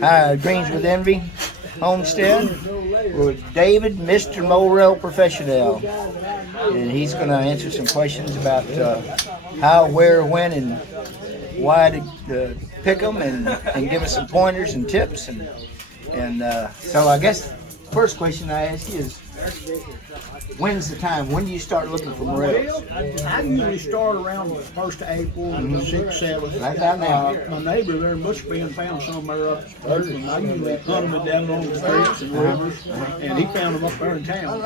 Hi, Greens with Envy Homestead with David, Mr. Morel Professional. And he's going to answer some questions about how, where, when, and why to pick them, and give us some pointers and tips. And so I guess first question I ask you is, when's the time? When do you start looking for morels? I usually start around the 1st of April, 6th, 7th. Right about now. My neighbor there in Bushbend found somewhere up Oakland. I usually hunt them down along the creeks and rivers, and he found them up there in town.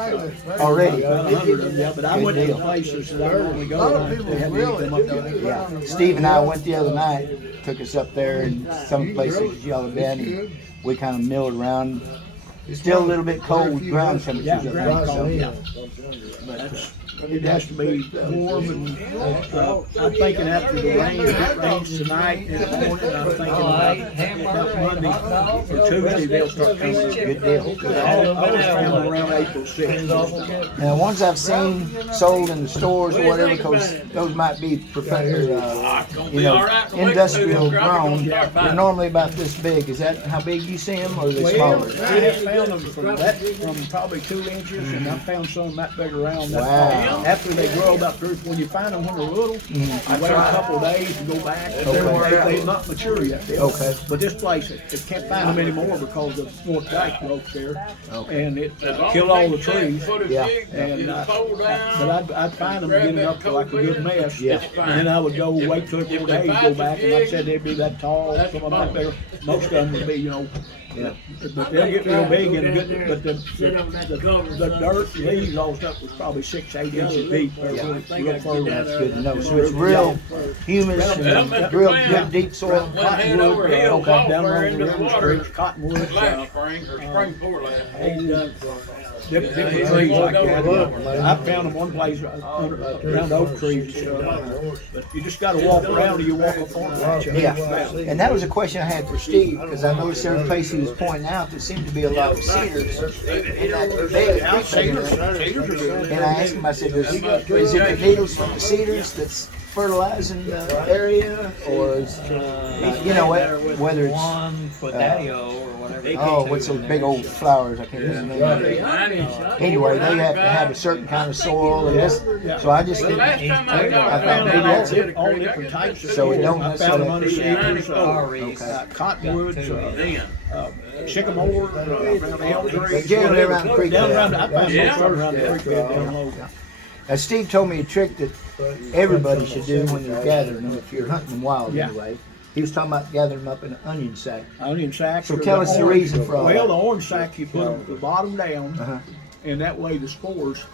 Already? About 100 of them, yeah. But I went to the places that I normally go, and they had them up there. Yeah. Steve and I went the other night, took us up there, and some places y'all have been, and we kind of milled around. Still a little bit cold ground temperatures. Yeah, ground cold, yeah. But it has to be warm, and I'm thinking after the rain, if it rains tonight in the morning, I'm thinking about Monday or Tuesday they'll start coming. Good deal. I always found them around April 6th. Now, ones I've seen sold in the stores or whatever, because those might be industrial grown. They're normally about this big. Is that how big you see them, or are they smaller? I have found them from probably 2 inches, and I found some that big around that tall. After they grow about 3, when you find them when they're little, you wait a couple of days and go back. They're not mature yet. Okay. But this place, it can't find them anymore because the North Dike broke there, and it killed all the trees. Yeah. And but I'd find them getting up to like a good mess. Yeah. And then I would go wait 2 or 4 days, go back, and like I said they'd be that tall. Some of them back there, most of them would be, Yeah. But they'll get real big and good. But the dirt, leaves, all stuff was probably 6, 8 inches deep. Real firm. That's good to know. So it's real humus and real good deep soil. Cottonwood, down along the river streets, cottonwood. Different trees like that. I found them one place around oak trees. But you just got to walk around, or you walk up on it. Yeah, and that was a question I had for Steve, because I noticed every place he was pointing out there seemed to be a lot of cedars in that bed. And I asked him, I said, is it the needles from the cedars that's fertilizing the area, or is, whether it's what's those big old flowers? I can't remember the name of it. Anyway, they have to have a certain kind of soil, and this. So I just didn't. I thought maybe that's it. All different types of So we don't I found them necessarily. under cedars, cottonwoods, sycamore, around elm trees. Generally around the creek. Down around, I found most around the creek bed down low. Now, Steve told me a trick that everybody should do when you're gathering them, if you're hunting them wild anyway. He was talking about gathering them up in an onion sack. Onion sacks. So tell us the reason for all that. Well, the orange sack, you put the bottom down, and that way the spores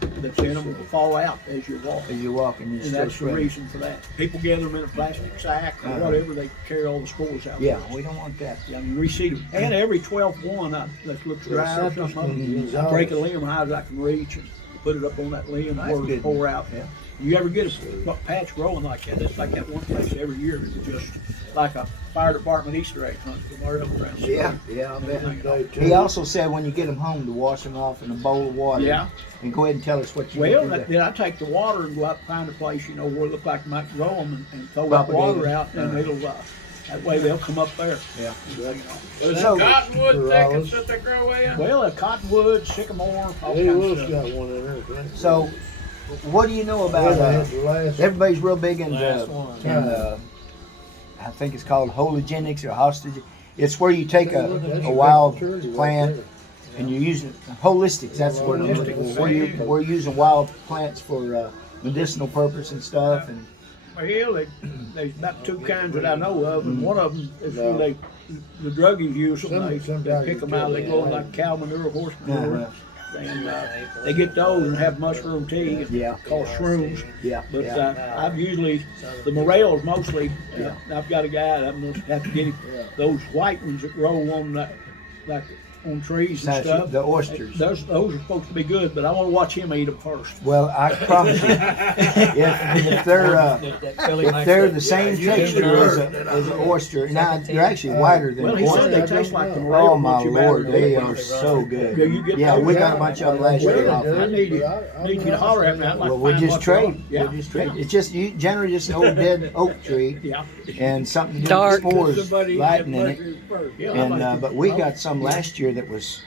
that's in them will fall out as you walk. As you walk, and that's the reason for that. People gather them in a plastic sack or whatever, they carry all the spores out. Yeah, we don't want that. Yeah, you reseed them. And every 12th one, that looks dry or something, I break a limb high as I can reach and put it up on that limb and let it pour out. Yeah. You ever get a patch growing like that? It's like that one place every year. It's just like a fire department Easter egg hunt for Morel around. Yeah, I bet. He also said when you get them home to wash them off in a bowl of water. Yeah. And go ahead and tell us what you do. Well, then I take the water and go out and find a place, where it looks like I might grow them and throw that water out, and it'll, that way they'll come up there. Yeah. So cottonwood thickets that they grow in? Well, a cottonwood, sycamore, all kinds of stuff. Got one in there. So, what do you know about, everybody's real big into, I think it's called halogenics or hostage. It's where you take a wild plant and you're using holistics. That's what I'm looking for. We're using wild plants for medicinal purpose and stuff. And well, there's about 2 kinds that I know of, and one of them is where the druggies use them. They pick them out, they go like cow manure, horse manure. And they get those and have mushroom tea, called shrooms. But I've usually, the Morels mostly, I've got a guy that I'm going to have to get him, those white ones that grow on that, like on trees and That's stuff. the oysters. Those are supposed to be good, but I want to watch him eat them first. Well, I promise you, if they're the same texture as an oyster, now they're actually whiter than Well, an he said they oyster. taste like the Morel. Oh my once you batter Lord, them. they are so good. Yeah, you get Yeah, those we got out. a bunch of them last year. off. I need you to holler at me. I'd like Well, to we find just what you trade. want. Yeah. We just trade. It's just generally just an old dead oak tree Yeah. and something to do Dark. with spores lighting in it. Yeah, And but we got some last year that was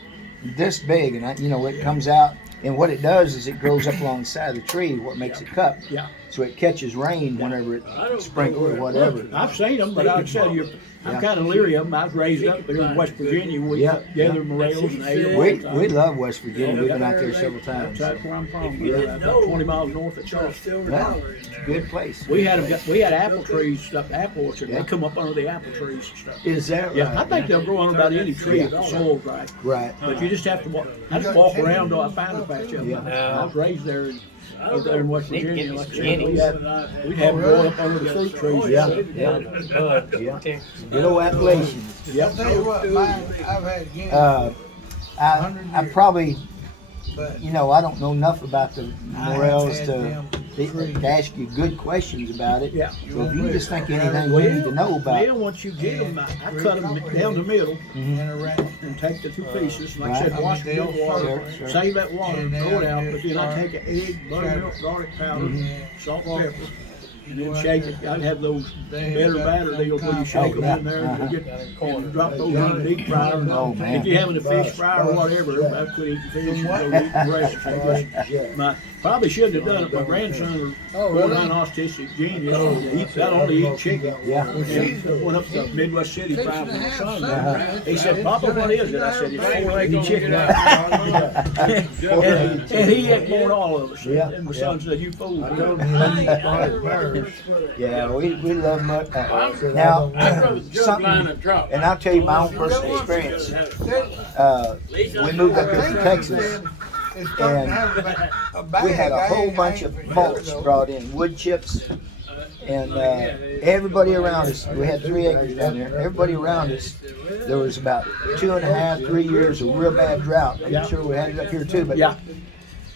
this big, and it comes out, and what it does is it grows up along the side of the tree, what makes it cup. Yeah. So it catches rain whenever it sprinkles or whatever. I've seen them, but I'll tell you, I'm Yeah. kind of leery of them. I was raised up here in West Virginia. We Yeah. gathered Morels and ate them. all the time. We love West Virginia. We've been out there several times. That's where I'm from. We're about 20 miles north of Charleston. Yeah, it's a good place. We had apple trees, stuff, apple orchard. Yeah. They come up under the apple trees and stuff. Is that right? Yeah, I think they'll grow on about any tree if the soil's right. Right. But you just have to walk. I just walk around till I find a patch of them. Yeah. I was raised there in West Virginia. Like I said, Guineas. we'd have them growing up under the fruit trees. Yeah, yeah, yeah. Good old Appalachians. Yep. Tell you what, mine, I've had Guineas, I probably, but I don't know enough about the Morels had to them ask you good questions about it. Yeah. So if you just think of anything you need to know about, Then once you get them, I cut them down the middle in a rat. and take the two pieces. Like I Right. said, wash them in water, Sure. save that water, throw it out. But then I take an egg, buttermilk, garlic powder, salt, and pepper. And then shake it. I'd have those better batter deals where you shake them in there and you drop those in the deep fryer. And Oh, man. if you're having a fish fry or whatever, I quit eating fish and go eating breast. Probably shouldn't have done it. My grandson was borderline autistic genius. Not only eat chicken. Yeah. And went up to Midwest City frying for my son. He said, "Papa, what is it?" I said, "It's four-legged chicken." And he ate more than all of us. Yeah. And my son said, "You fool." Yeah, we love mud. I'd Now, rather jug line something, and drop. and I'll tell you my own personal experience. We moved up here from Texas, and we had a whole bunch of mulch brought in, wood chips, and everybody around us, we had 3 acres down there, everybody around us, there was about 2.5, 3 years of real bad drought. I'm sure we had it up here too, but Yeah.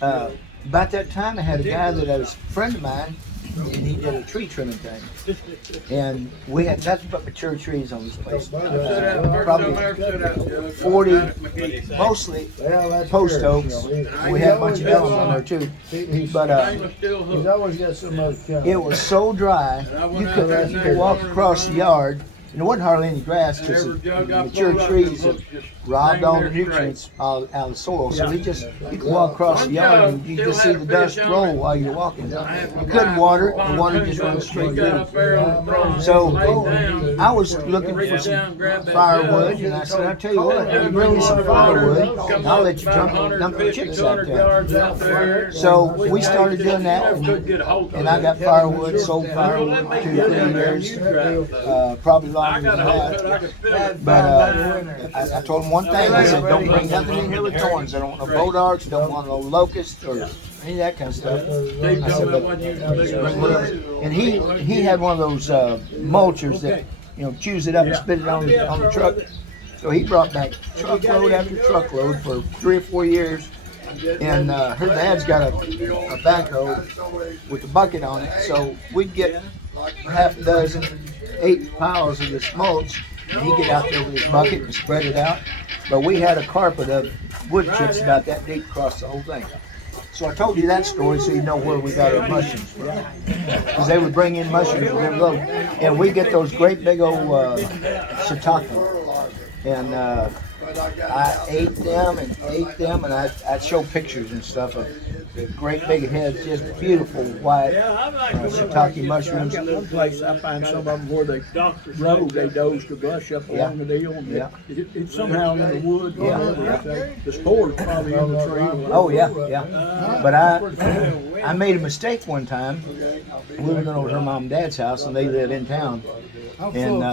about that time I had a guy that was a friend of mine, and he did a tree trimming thing. And we had nothing but mature trees on this place. Probably 40, mostly post oaks. We had a bunch of elm on there too. But He's always got some other kind. it was so dry, you could walk across the yard. And there wasn't hardly any grass because the mature trees have robbed all the nutrients out of the soil. So you could walk across the yard and you just see the dust roll while you're walking. You couldn't water it, the water just runs straight through. So I was looking for some firewood, and I said, I'll tell you what, you bring me some firewood, and I'll let you dump the chips out there. So we started doing that, and I got firewood, sold firewood 2 or 3 years, probably longer than that. But I told him one thing, I said, don't bring nothing in here with thorns. I don't want no bodarks, don't want no locusts, or any of that kind of stuff. I said, and he had one of those mulchers that chews it up and spit it on the truck. So he brought back truckload after truckload for 3 or 4 years. And her dad's got a backhoe with a bucket on it. So we'd get half a dozen, 8 piles of this mulch, and he'd get out there with his bucket and spread it out. But we had a carpet of wood chips about that deep across the whole thing. So I told you that story so you know where we got our mushrooms from. Because they would bring in mushrooms from every load. And we get those great big old shiitake. And I ate them, and I'd show pictures and stuff of the great big heads, just beautiful white shiitake mushrooms. One place I find some of them where they they dozed the brush up along the deal, and it's somehow in the wood. The spore's probably in the tree. Oh yeah. But I made a mistake one time. We were going over to her mom and dad's house, and they live in town. And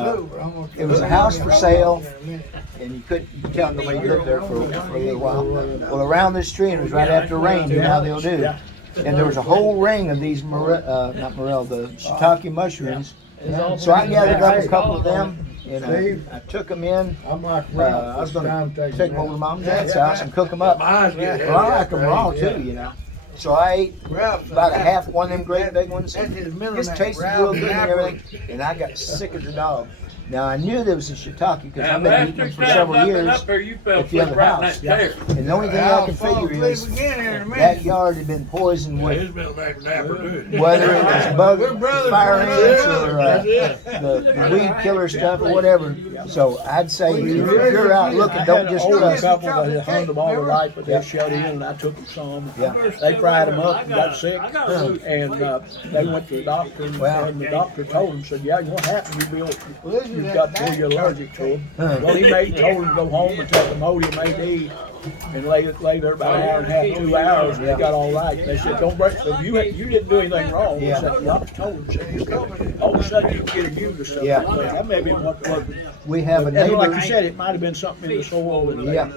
it was a house for sale, and you couldn't tell nobody lived there for a little while. Well, around this tree, and it was right after rain, you know how they'll do. And there was a whole ring of these not morel, the shiitake mushrooms. So I gathered up a couple of them, and Steve? I took them in. I'm like, I was going to take them over to Mom and Dad's house and cook them up. Well, I like them raw too, you know. So I ate about a half one of them great big ones. Just tasted real good and everything, and I got sick as a dog. Now I knew there was a shiitake because I've been eating them for several years Up there, you fell at the other asleep right in house. that chair. And the only thing I can figure is that yard had been poisoned with whether it was bug fire ants or the weed killer stuff or whatever. So I'd say if you're out looking, don't just Older trust. couple, they hung them all their life, but they shut in, and I took them some. Yeah. They fried them up and got sick, and they went to the doctor, and the doctor told them, said, yeah, what happened? You've got to you're allergic to them. Well, he told them to go home and take Imodium AD and lay there about an hour and a half, 2 hours, and they got all right. They said, don't break, so you didn't do anything wrong. They said, the doctor told them, said, you could, all of a sudden you get immune to something. Yeah. That may be what was. We have a And neighbor. like you said, it might have been something in the soil. And Yeah.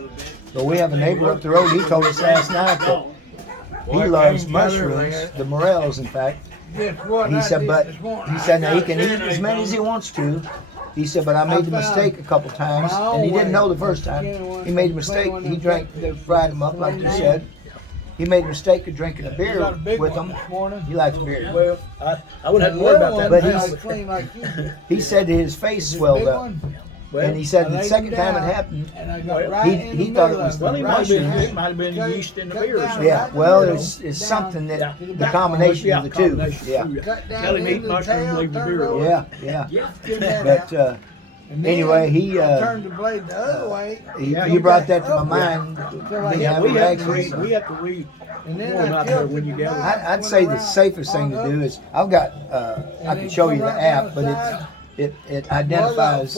But we have a neighbor up the road. He told us last night that he loves mushrooms, the Morels, in fact. He said, but he said now he can eat as many as he wants to. He said, but I made the mistake a couple times, and he didn't know the first time. He made a mistake. He drank, they fried them up like you said. He made a mistake of drinking a beer with them. He likes beer. Well, I wouldn't have to worry about that. But he said his face swelled up. And he said the second time it happened, he thought it was the It mushrooms. might have been yeast in the beer. Or something. Yeah, well, it's something that the combination of the two. Yeah, Tell him eat mushrooms, leave the beer alone. yeah. But anyway, he Turned the blade the other way. you brought that to my mind. They Yeah, have we a have to reaction. read And then more I about that killed when the you get guy. it. I'd say the safest thing to do is I've got I can show you the app, but it identifies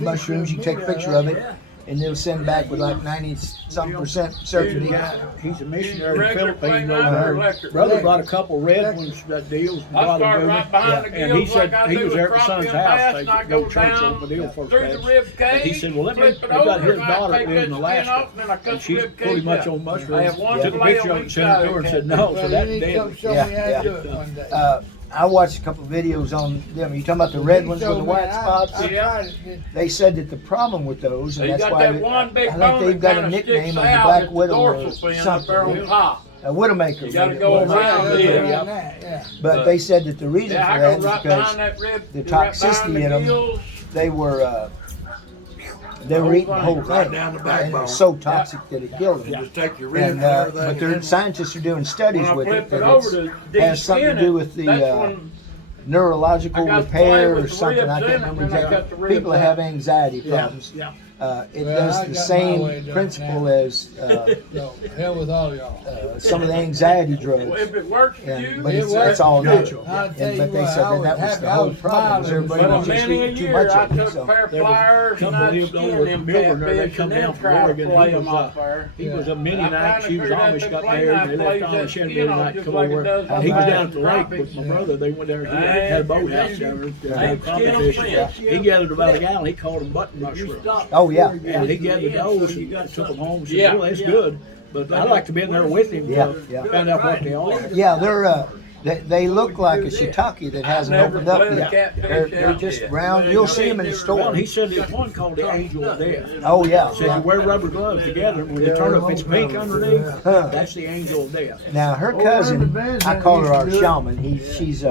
mushrooms. You take a picture of it, and it'll send back with like 90-something% certainty. He's a missionary in the Regular Philippines clean over out there. electric. Brother brought a couple red ones that deals. and I brought start them right to behind the me. And he gills like said I he do was with there at the son's crappie and house. bass, They and I go go to church down over the deal first through the batch. rib And he cage, said, well, let me, flip they it got over, his and I daughter take lives in that skin Alaska. off, and then I cut And the she's rib pretty cage much out. on I mushrooms. have one Took to a lay picture on of it, each sent it side to of her, and the said, cat. no, so that's dead. Show me how to do it one day. I watched a couple of videos on them. You talking about the red ones with the white spots? They said that the problem with those, and You that's got why that one big I think bone they've that got a kind of nickname sticks of the out Black at the Widow dorsal or fin up there on something. top. A Widowmaker. You gotta maybe it go was. around it. Yeah. But they said that the reason Yeah, for I that go is right because behind that rib. the right behind toxicity the in 'em, gills. they were eating the whole thing, down the and it backbone. was so toxic that it killed them. Just take your ribs And and everything. but their scientists are doing studies When I with it flip it that over to has something to de-skin do it, with the that's when neurological I got to play repair with or the something. I ribs can't in it, remember and I exactly. got the ribs People that have anxiety Yeah, problems. yeah. It Well, does I the got my same way done principle now. as So, hell with all y'all. some of the anxiety well, drugs. if it works for you, But It it's works. all Good. natural. I'll And, tell you but they what, said I that was that was happy. the I whole was problem. Was smiling. everybody but was just many a eating too year much I of it. took a So. pair of There was a pliers and couple I'd lived skin over them in Milburn there. They catfish come and down then from try to Oregon. play them off there. He was a mini I night. kinda She was figured out Amish, that got plane married, knife and they left plays on the that Shenandoah skin off night just come like it over. does And he was on down at the lake tropics. with my brother. They went there. He Hey, had a boathouse down there. Hey, Crappie skin 'em fishing. thin. He gathered about a gallon. He called them button mushrooms. Oh yeah. And he gathered those and took them home. Said, Yeah. well, that's good. But I like to be in there with him Yeah, to yeah. find out what they are. Yeah, they look like a shiitake that hasn't Never opened up played a yet. catfish They're out just yet. round. You'll see them in the Well, store. he said there's one called the Angel of Death. Oh yeah. Said you wear rubber gloves together, and when you turn up, it's pink underneath. Huh. That's the Angel of Death. Now her cousin, I call her our shaman. She's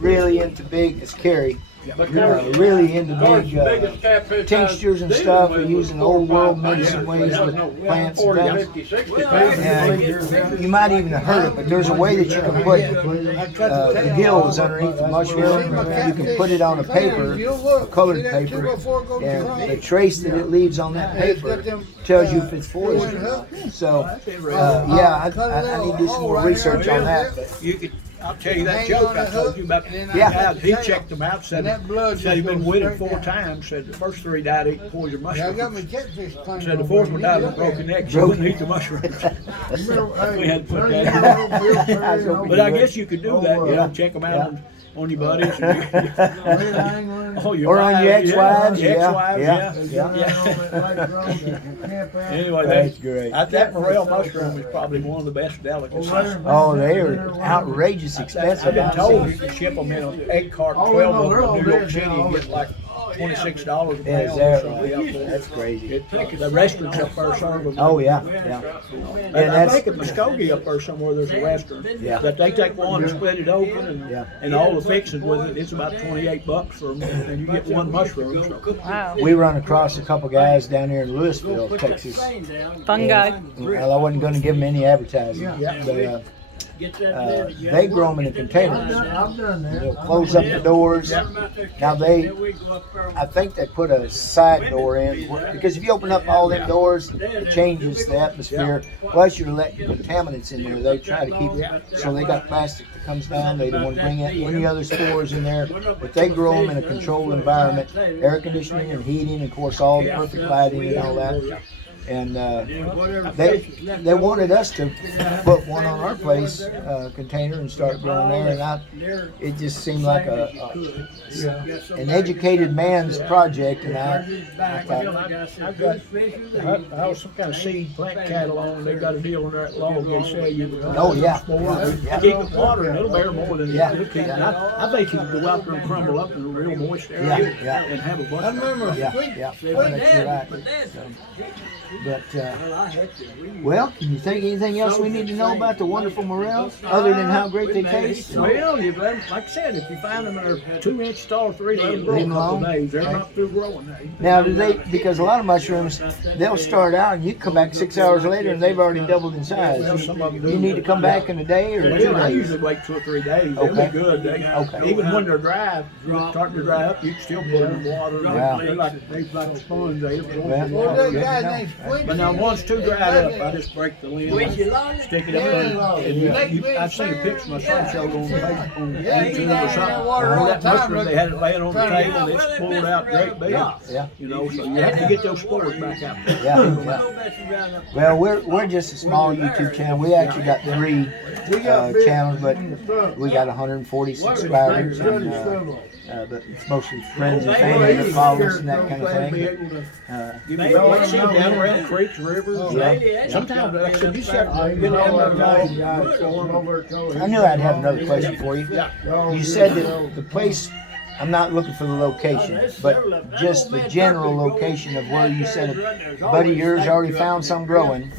really into big. It's Carrie. Really into Of course, big the biggest catfish tinctures and I was stuff, dealing and with using was 4 old world 5 medicine pounds. ways That was with no plants and 40, things. 50, 60 And you might even have heard it, but there's a way that you can put the gills underneath the mushroom. You can put it on a paper, a colored paper, and the trace that it leaves on that paper tells you if it's poison. So, yeah, I need to do some more research on that. But You could, I'll tell you that joke I told you about. Yeah. He checked them out, said he'd been whittled 4 times. Said the first 3 died eating poison I got mushrooms. my catfish claim. Said the 4th one died of a broken neck. So he wouldn't eat the mushrooms. We had to put that in. But I guess you could do that. You know, check them out on your buddies. Oh, or on your ex-wives. Your Yeah, ex-wives, Yeah. Anyway, That's great. that Morel mushroom is probably one of the best delicacies. Oh, they are outrageous I've expensive. been told you can ship them in an 8 cart, 12 of them to New York City and get like $26 a Is pound or that something out right? there. That's crazy. The restaurants up there serve them. Oh yeah, yeah. And And I that's think at Muskogee up there somewhere there's a restaurant Yeah. that they take one and split it open and, Yeah. and all the fixings with it. It's about $28 for them, and you get one mushroom. So. Wow. we run across a couple guys down here in Louisville, Texas. Fun guy. Well, I wasn't going to give them any advertising, but they grow them in a container. I've done that. They'll close up the doors. Now I think they put a side door in because if you open up all them doors, it changes the atmosphere. Plus, you're letting contaminants in there. They try to keep it so they got plastic that comes down. They don't want to bring any other spores in there. But they grow them in a controlled environment, air conditioning and heating, of course, all the perfect lighting and all that. And they wanted us to put one on our place container and start growing there, and it just seemed like an educated man's project, and I thought, I was some kind of seed plant catalog. They got a deal on that log they sell you. Oh, yeah. Keep it water and it'll bear more than Yeah. it'll keep. And I bet you can go out there and crumble up in a real moist area Yeah. and have a bunch. I remember yeah, yeah, that's right. But well, can you think anything else we need to know about the wonderful Morels, other than how great they taste? Well, like I said, if you find them and they're 2 inch tall, 3 days, grow a Leave 'em couple alone. days. They're not through growing. Now, do they? Because a lot of mushrooms, they'll start out and you come back 6 hours later and they've already doubled in size. Well, some of them do. You need to come back in a day or 2 Well, I days. usually wait 2 or 3 days. They'll Okay. be good. Okay. Even when they're dry, starting to dry up, you can still put them in water. Wow. They're like a sponge. They absorb Well, the Well, water. that guy named Quincy. But now once too dried up, I just break the limb, stick it up there, and I've seen a picture my son showed on YouTube or something. That mushroom, they had it laying on the table, and it's pulled out great big. Yeah. You know, so you have to get those spores back out there. Yeah. Well, we're just a small YouTube channel. We actually got 3 channels, but we got 140 subscribers, and, but it's mostly friends and family that follow us and that kind of thing. You know, like I said, down around creeks, rivers. Yeah. Sometimes, like I said, you said, been on there. I knew I'd have another question for you. You said that the place, I'm not looking for the location, but just the general location of where you said a buddy of yours already found some growing.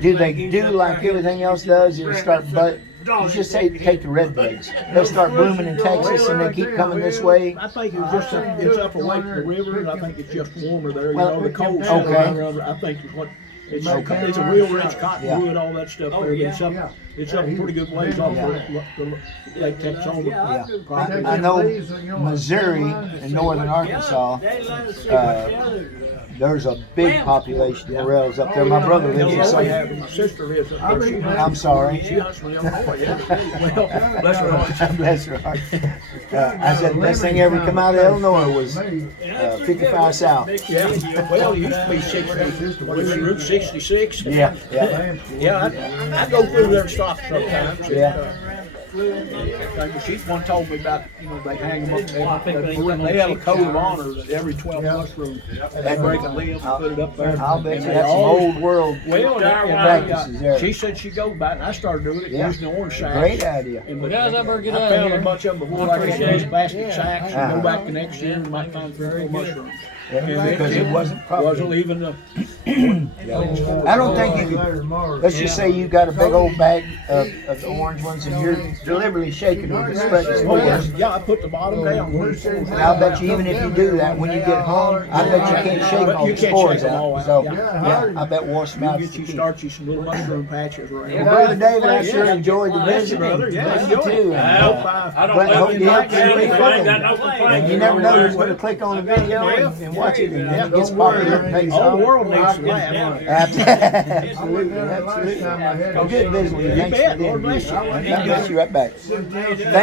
Do they do like everything else does? It'll start, but you just take the red buds. They'll start blooming in Texas and they keep coming this way. I think it's up away from the river, and I think it's just warmer there. You Well, know, the cold okay. around. I think it's what. It's a real rich cottonwood, all that stuff there. It's up a pretty good ways off the Lake Texoma. Yeah. I know Missouri and northern Arkansas, there's a big population of Morels up there. My brother lives in some. My sister lives up there. I'm sorry. She hunts from Illinois. Well, bless her heart. Bless her heart. I said the best thing ever come out of Illinois was 55 South. Yeah. Well, it used to be 60, Route 66. Yeah, I go through there and stop sometimes. Yeah. She's one told me about, they hang them up. They have a code of honor that every 12 mushrooms, they break a limb and put it up there. I'll bet you And they that's some all- old world Well, practices there. she said she'd go by it, and I started doing it using the orange sacks. Great idea. And Guys, I better get I out of found here. a bunch of them before, like I said, these plastic sacks, and go back the next year and might find 3 or 4 mushrooms. Yeah, because it wasn't even the. I don't think you could. Let's just say you got a big old bag of the orange ones and you're deliberately shaking them to spread the spores. Yeah, I put the bottom down. And I'll bet you even if you do that, when you get home, I bet you can't shake all the spores out. So, yeah, I bet wash them out. You get you start you some little mushroom patches around. Well, Brother David, I sure enjoyed the visit. brother. Yeah, You too. I don't But know hope if you you have like to that. be I ain't got no And complaints. you never know who's going to click on the video and watch it, and it gets popular and takes All the off. world needs to laugh. Absolutely, absolutely. Well, good visiting. You Thanks bet. for Lord being bless here. you. God bless you right back.